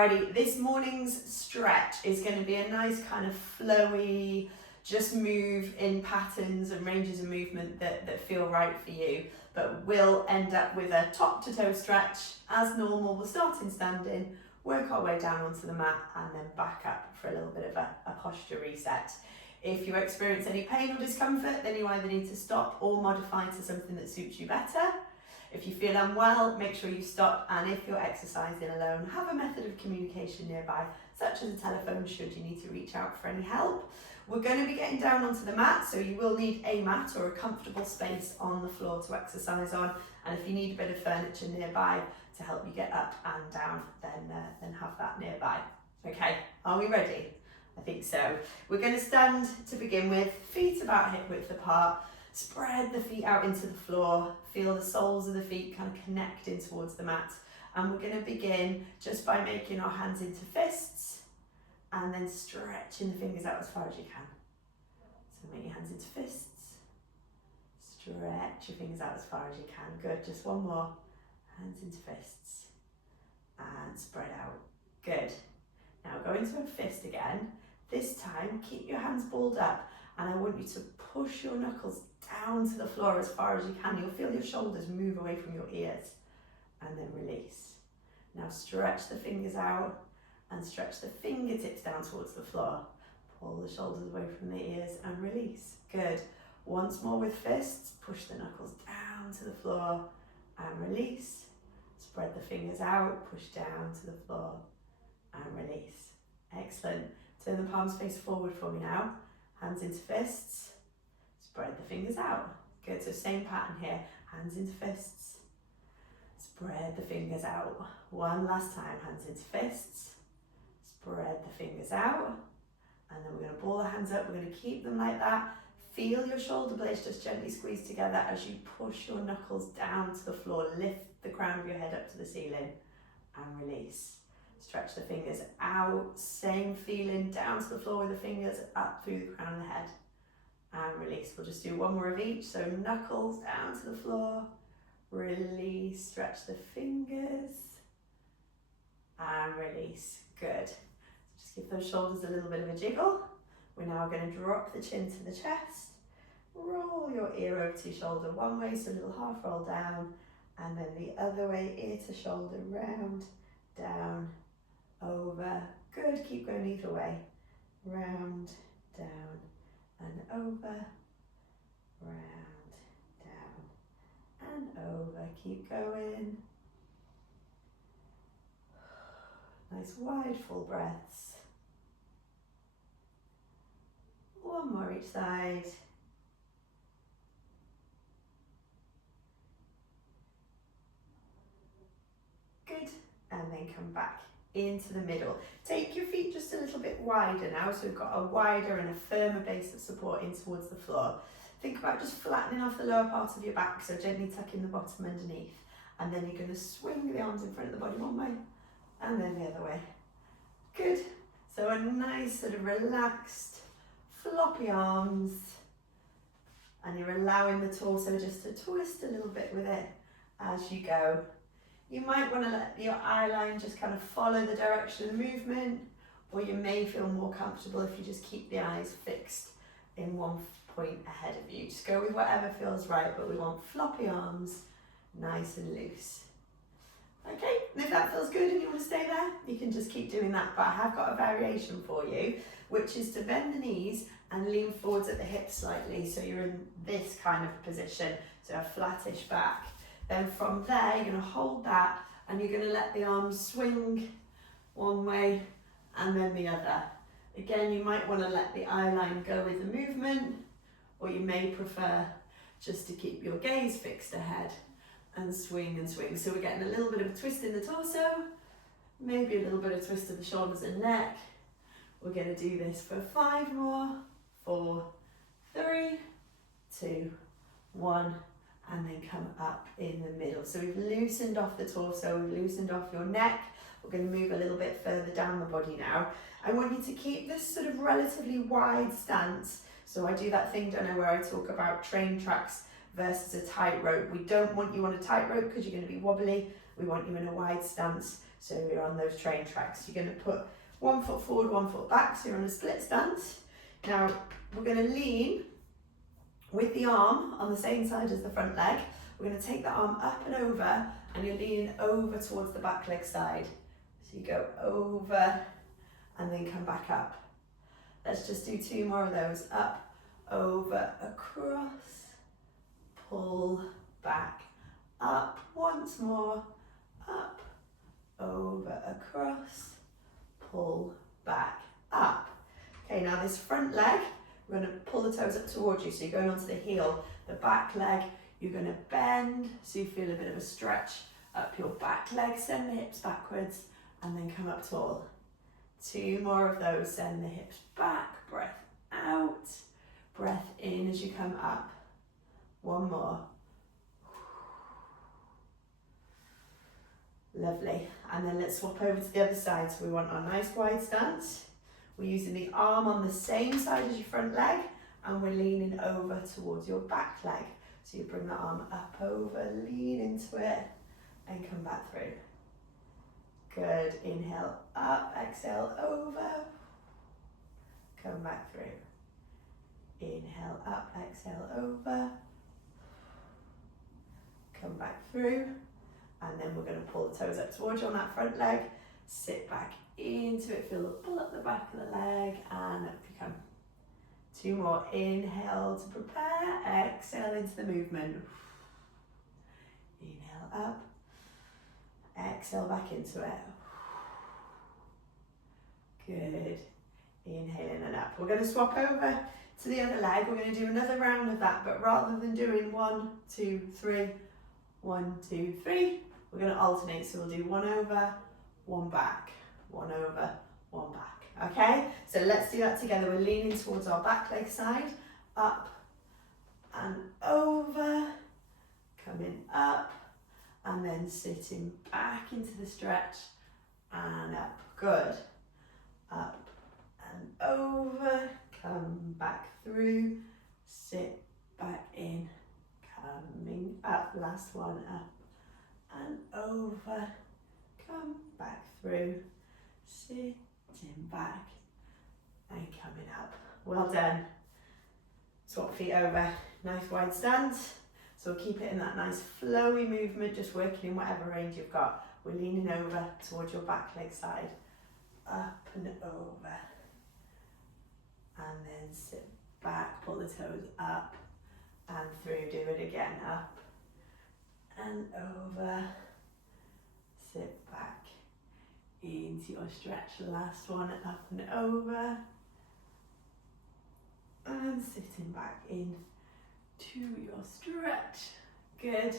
Alrighty, this morning's stretch is going to be a nice kind of flowy, just move in patterns and ranges of movement that feel right for you, but we'll end up with a top to toe stretch as normal. We'll start in standing, work our way down onto the mat and then back up for a little bit of a posture reset. If you experience any pain or discomfort, then you either need to stop or modify to something that suits you better. If you feel unwell, make sure you stop, and if you're exercising alone, have a method of communication nearby, such as a telephone should you need to reach out for any help. We're going to be getting down onto the mat, so you will need a mat or a comfortable space on the floor to exercise on, and if you need a bit of furniture nearby to help you get up and down, then have that nearby. Okay, are we ready? I think so. We're going to stand to begin with, feet about hip width apart. Spread the feet out into the floor, feel the soles of the feet kind of connecting towards the mat. And we're going to begin just by making our hands into fists and then stretching the fingers out as far as you can. So make your hands into fists, stretch your fingers out as far as you can. Good, just one more. Hands into fists and spread out. Good. Now go into a fist again. This time, keep your hands balled up and I want you to push your knuckles down to the floor as far as you can. You'll feel your shoulders move away from your ears and then release. Now stretch the fingers out and stretch the fingertips down towards the floor. Pull the shoulders away from the ears and release. Good. Once more with fists, push the knuckles down to the floor and release. Spread the fingers out, push down to the floor and release. Excellent. Turn the palms face forward for me now. Hands into fists, spread the fingers out. Good, so same pattern here. Hands into fists, spread the fingers out. One last time, hands into fists, spread the fingers out. And then we're going to ball the hands up, we're going to keep them like that. Feel your shoulder blades just gently squeeze together as you push your knuckles down to the floor. Lift the crown of your head up to the ceiling and release. Stretch the fingers out, same feeling, down to the floor with the fingers up through the crown of the head and release. We'll just do one more of each. So knuckles down to the floor, release, stretch the fingers and release. Good. Just give those shoulders a little bit of a jiggle. We're now going to drop the chin to the chest, roll your ear over to shoulder one way, so a little half roll down, and then the other way, ear to shoulder, round, down, over. Good, keep going either way. Round, down, and over. Round, down, and over. Keep going. Nice wide full breaths. One more each side. Good, and then come back into the middle. Take your feet just a little bit wider now, so we've got a wider and a firmer base of support in towards the floor. Think about just flattening off the lower part of your back, so gently tucking the bottom underneath. And then you're going to swing the arms in front of the body one way, and then the other way. Good. So a nice sort of relaxed, floppy arms, and you're allowing the torso just to twist a little bit with it as you go. You might want to let your eye line just kind of follow the direction of the movement, or you may feel more comfortable if you just keep the eyes fixed in one point ahead of you. Just go with whatever feels right, but we want floppy arms, nice and loose. Okay, and if that feels good and you want to stay there, you can just keep doing that, but I have got a variation for you, which is to bend the knees and lean forwards at the hips slightly, so you're in this kind of position, so a flattish back. Then from there, you're going to hold that and you're going to let the arms swing one way and then the other. Again, you might want to let the eye line go with the movement, or you may prefer just to keep your gaze fixed ahead and swing and swing. So we're getting a little bit of a twist in the torso, maybe a little bit of twist of the shoulders and neck. We're going to do this for 5 more, 4, 3, 2, 1. And then come up in the middle. So we've loosened off the torso, we've loosened off your neck. We're going to move a little bit further down the body now. I want you to keep this sort of relatively wide stance. So I do that thing, don't know, where I talk about train tracks versus a tightrope. We don't want you on a tightrope because you're going to be wobbly. We want you in a wide stance So you're on those train tracks. You're going to put 1 foot forward, 1 foot back, so you're on a split stance. Now we're going to lean with the arm on the same side as the front leg. We're going to take the arm up and over, and you're leaning over towards the back leg side. So you go over and then come back up. Let's just do 2 more of those. Up, over, across, pull, back, up, once more, up, over, across, pull, back, up. Okay, now this front leg, we're going to pull the toes up towards you, so you're going onto the heel. The back leg, you're going to bend, so you feel a bit of a stretch up your back leg, send the hips backwards, and then come up tall. 2 more of those, send the hips back, breath out, breath in as you come up. 1 more. Lovely. And then let's swap over to the other side. So we want our nice wide stance. We're using the arm on the same side as your front leg, and we're leaning over towards your back leg. So you bring the arm up over, lean into it, and come back through. Good. Inhale up, exhale over, come back through. Inhale up, exhale over, come back through. And then we're going to pull the toes up towards you on that front leg, sit back into it, feel the pull up the back of the leg, and up you come. 2 more. Inhale to prepare, exhale into the movement. Inhale up, exhale back into it. Good. Inhaling and up. We're going to swap over to the other leg. We're going to do another round of that, but rather than doing 1, 2, 3, 1, 2, 3, we're going to alternate. So we'll do 1 over, 1 back, 1 over, 1 back. Okay, so let's do that together. We're leaning towards our back leg side, up and over, coming up, and then sitting back into the stretch and up. Good. Up and over, come back through, sit back in, coming up. Last one, up and over, come back through, sitting back and coming up. Well done. Swap feet over, nice wide stance. So we'll keep it in that nice flowy movement, just working in whatever range you've got. We're leaning over towards your back leg side, up and over, and then sit back, pull the toes up and through. Do it again, up and over, sit back into your stretch. Last one, up and over, and sitting back in to your stretch. Good.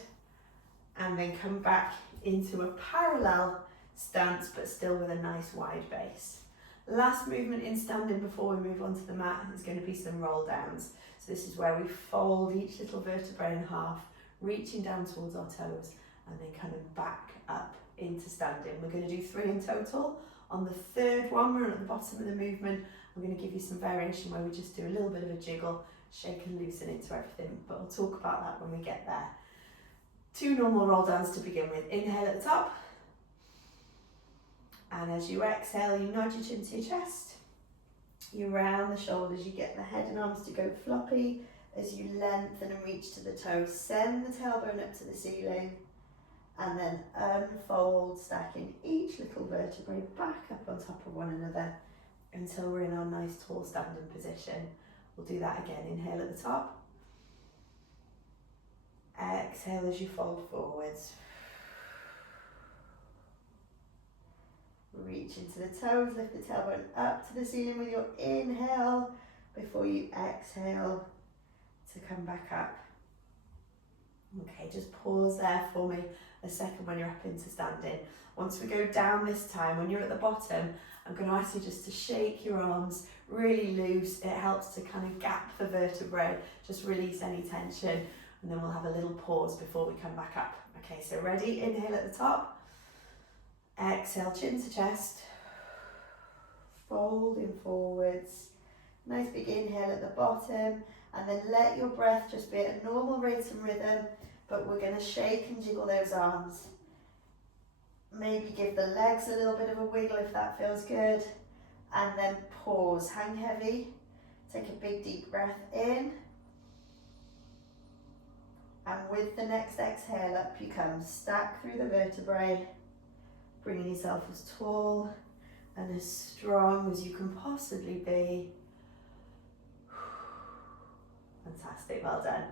And then come back into a parallel stance, but still with a nice wide base. Last movement in standing before we move onto the mat is going to be some roll downs. So this is where we fold each little vertebrae in half, reaching down towards our toes, and then coming back up into standing. We're going to do 3 in total. On the 3rd one, we're at the bottom of the movement. I'm going to give you some variation where we just do a little bit of a jiggle, shake and loosen into everything, but we'll talk about that when we get there. 2 normal roll downs to begin with. Inhale at the top, and as you exhale, you nudge your chin to your chest, you round the shoulders, you get the head and arms to go floppy as you lengthen and reach to the toes. Send the tailbone up to the ceiling, and then unfold, stacking each little vertebrae back up on top of one another until we're in our nice tall standing position. We'll do that again. Inhale at the top, exhale as you fold forwards, reach into the toes, lift the tailbone up to the ceiling with your inhale before you exhale to come back up. Okay, just pause there for me a second when you're up into standing. Once we go down this time, when you're at the bottom, I'm going to ask you just to shake your arms really loose. It helps to kind of gap the vertebrae, just release any tension, and then we'll have a little pause before we come back up. Okay, so ready? Inhale at the top, exhale, chin to chest, folding forwards. Nice big inhale at the bottom, and then let your breath just be at a normal rate and rhythm, but we're going to shake and jiggle those arms. Maybe give the legs a little bit of a wiggle if that feels good. And then pause, hang heavy. Take a big deep breath in. And with the next exhale, up you come. Stack through the vertebrae, bringing yourself as tall and as strong as you can possibly be. Fantastic, well done.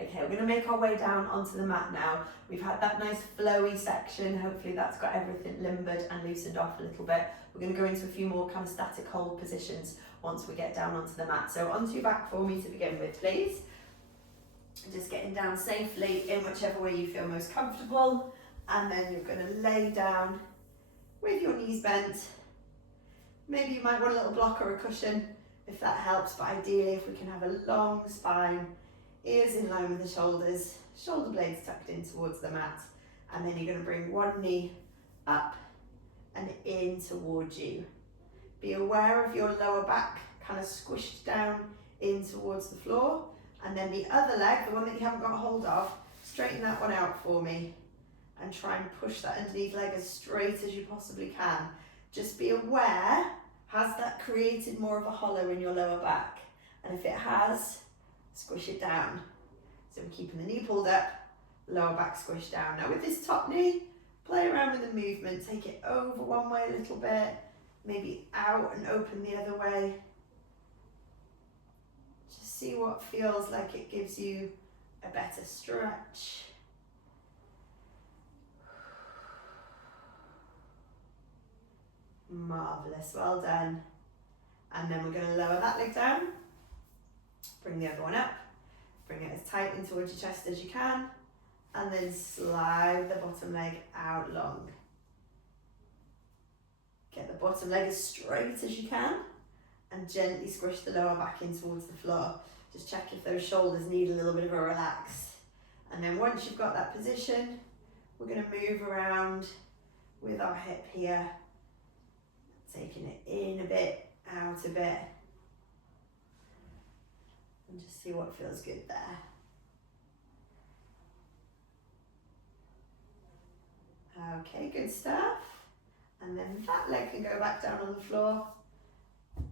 Okay, we're going to make our way down onto the mat now. We've had that nice flowy section. Hopefully that's got everything limbered and loosened off a little bit. We're going to go into a few more kind of static hold positions once we get down onto the mat. So onto your back for me to begin with, please. Just getting down safely in whichever way you feel most comfortable. And then you're going to lay down with your knees bent. Maybe you might want a little block or a cushion if that helps, but ideally if we can have a long spine, ears in line with the shoulders, shoulder blades tucked in towards the mat, and then you're going to bring one knee up and in towards you. Be aware of your lower back kind of squished down in towards the floor, and then the other leg, the one that you haven't got hold of, straighten that one out for me and try and push that underneath leg as straight as you possibly can. Just be aware, has that created more of a hollow in your lower back? And if it has, squish it down. So we're keeping the knee pulled up, lower back squished down. Now with this top knee, play around with the movement. Take it over one way a little bit, maybe out and open the other way. Just see what feels like it gives you a better stretch. Marvellous, well done. And then we're going to lower that leg down, bring the other one up, bring it as tight in towards your chest as you can, and then slide the bottom leg out long. Get the bottom leg as straight as you can, and gently squish the lower back in towards the floor. Just check if those shoulders need a little bit of a relax. And then once you've got that position, we're going to move around with our hip here, taking it in a bit, out a bit, and just see what feels good there. Okay, good stuff. And then that leg can go back down on the floor.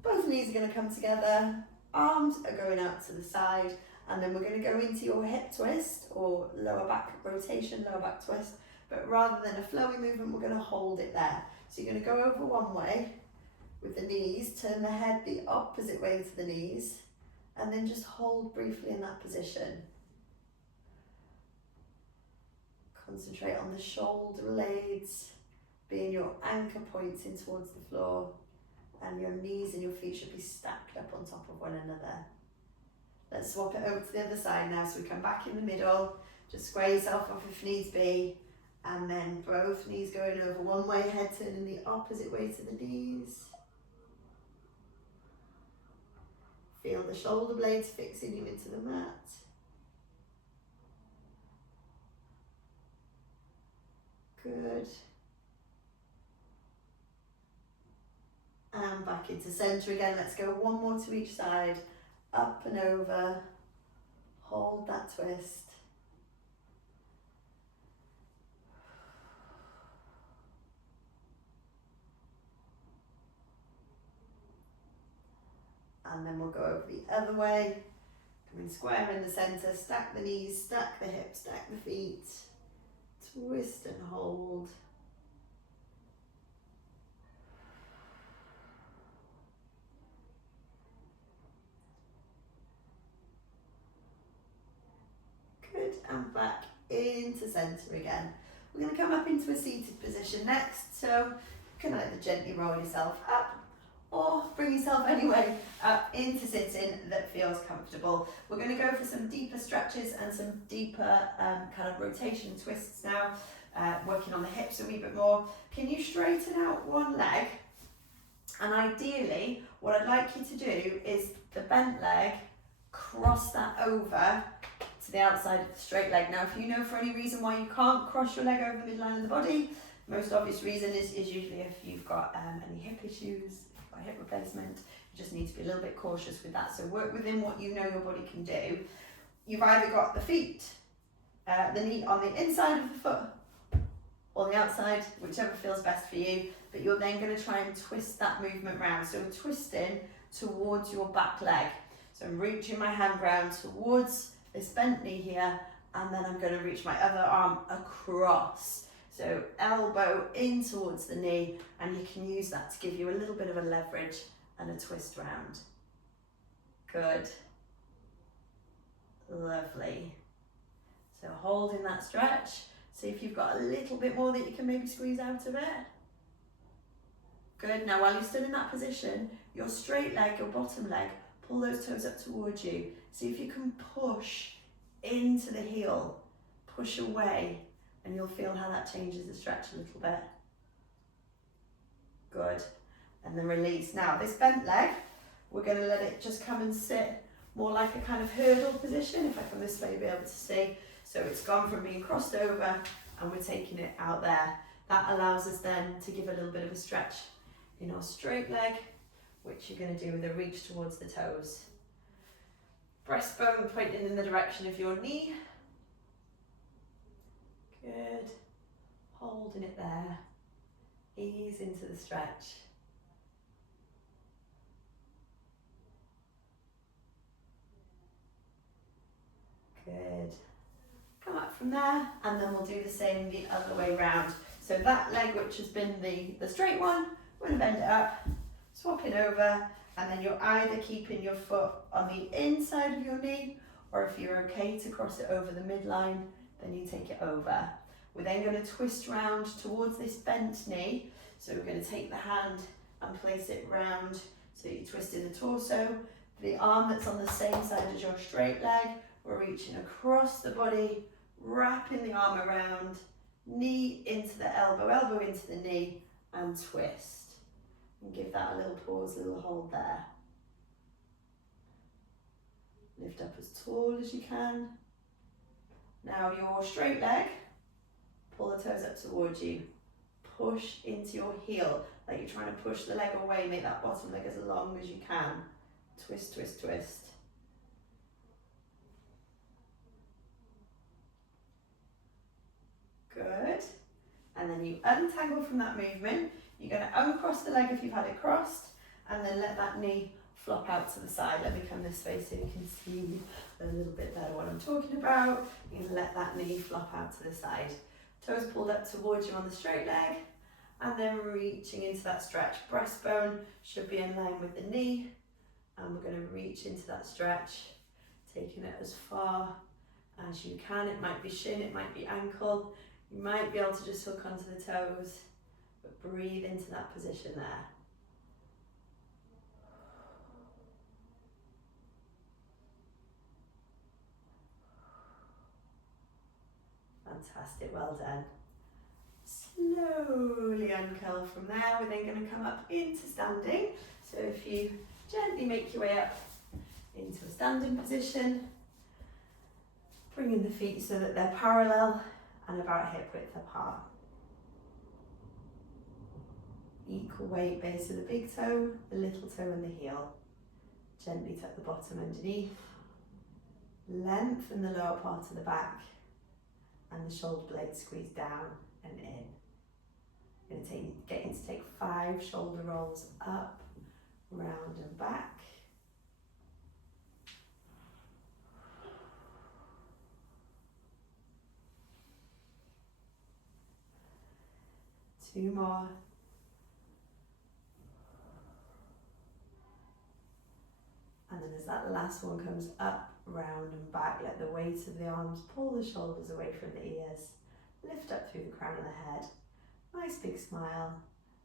Both knees are going to come together, arms are going out to the side, and then we're going to go into your hip twist or lower back rotation, lower back twist, but rather than a flowy movement, we're going to hold it there. So you're going to go over one way with the knees, turn the head the opposite way to the knees, and then just hold briefly in that position. Concentrate on the shoulder blades being your anchor points in towards the floor, and your knees and your feet should be stacked up on top of one another. Let's swap it over to the other side now. So we come back in the middle, just square yourself off if needs be, and then both knees going over one way, head turning the opposite way to the knees. Feel the shoulder blades fixing you into the mat. Good. And back into centre again. Let's go one more to each side. Up and over. Hold that twist. And then we'll go over the other way. Come in square in the centre, stack the knees, stack the hips, stack the feet. Twist and hold. Good, and back into centre again. We're going to come up into a seated position next, so you can either gently roll yourself up or bring yourself anyway up into sitting that feels comfortable. We're going to go for some deeper stretches and some deeper kind of rotation twists now, working on the hips a wee bit more. Can you straighten out one leg? And ideally, what I'd like you to do is the bent leg, cross that over to the outside of the straight leg. Now, if you know for any reason why you can't cross your leg over the midline of the body, most obvious reason is usually if you've got any hip issues, or hip replacement, you just need to be a little bit cautious with that. So work within what you know your body can do. You've either got the feet, the knee on the inside of the foot, or the outside, whichever feels best for you, but you're then going to try and twist that movement round. So we're twisting towards your back leg. So I'm reaching my hand round towards this bent knee here, and then I'm going to reach my other arm across. So elbow in towards the knee, and you can use that to give you a little bit of a leverage and a twist round. Good. Lovely. So holding that stretch. See if you've got a little bit more that you can maybe squeeze out of it. Good. Now while you're still in that position, your straight leg, your bottom leg, pull those toes up towards you. See if you can push into the heel, push away, and you'll feel how that changes the stretch a little bit. Good. And then release. Now this bent leg, we're going to let it just come and sit more like a kind of hurdle position. If I come this way, you'll be able to see. So it's gone from being crossed over and we're taking it out there. That allows us then to give a little bit of a stretch in our straight leg, which you're going to do with a reach towards the toes. Breastbone pointing in the direction of your knee. Good. Holding it there. Ease into the stretch. Good. Come up from there, and then we'll do the same the other way round. So that leg, which has been the straight one, we're going to bend it up, swap it over, and then you're either keeping your foot on the inside of your knee, or if you're okay to cross it over the midline, then you take it over. We're then going to twist round towards this bent knee. So we're going to take the hand and place it round so you twist in the torso. The arm that's on the same side as your straight leg, we're reaching across the body, wrapping the arm around, knee into the elbow, elbow into the knee, and twist. And give that a little pause, a little hold there. Lift up as tall as you can. Now your straight leg, pull the toes up towards you. Push into your heel, like you're trying to push the leg away, make that bottom leg as long as you can. Twist, twist, twist. Good. And then you untangle from that movement. You're going to uncross the leg if you've had it crossed, and then let that knee flop out to the side. Let me come this way so you can see a little bit better what I'm talking about. You're going to let that knee flop out to the side. Toes pulled up towards you on the straight leg, and then reaching into that stretch. Breastbone should be in line with the knee, and we're going to reach into that stretch, taking it as far as you can. It might be shin, it might be ankle. You might be able to just hook onto the toes, but breathe into that position there. Fantastic, well done. Slowly uncurl from there. We're then going to come up into standing. So if you gently make your way up into a standing position, bringing the feet so that they're parallel and about hip width apart. Equal weight, base of the big toe, the little toe and the heel. Gently tuck the bottom underneath. Lengthen the lower part of the back, and the shoulder blades squeeze down and in. You're going to get you to take 5 shoulder rolls up, round and back. Two more. And then as that last one comes up, round and back, let the weight of the arms pull the shoulders away from the ears. Lift up through the crown of the head. Nice big smile.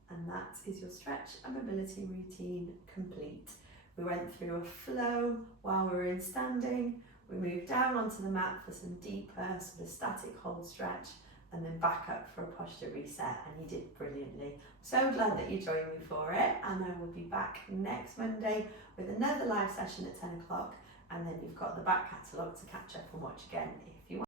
And that is your stretch and mobility routine complete. We went through a flow while we were in standing. We moved down onto the mat for some deeper sort of static hold stretch, and then back up for a posture reset, and you did brilliantly. So glad that you joined me for it, and I will be back next Monday with another live session at 10 o'clock, and then you've got the back catalogue to catch up and watch again if you want.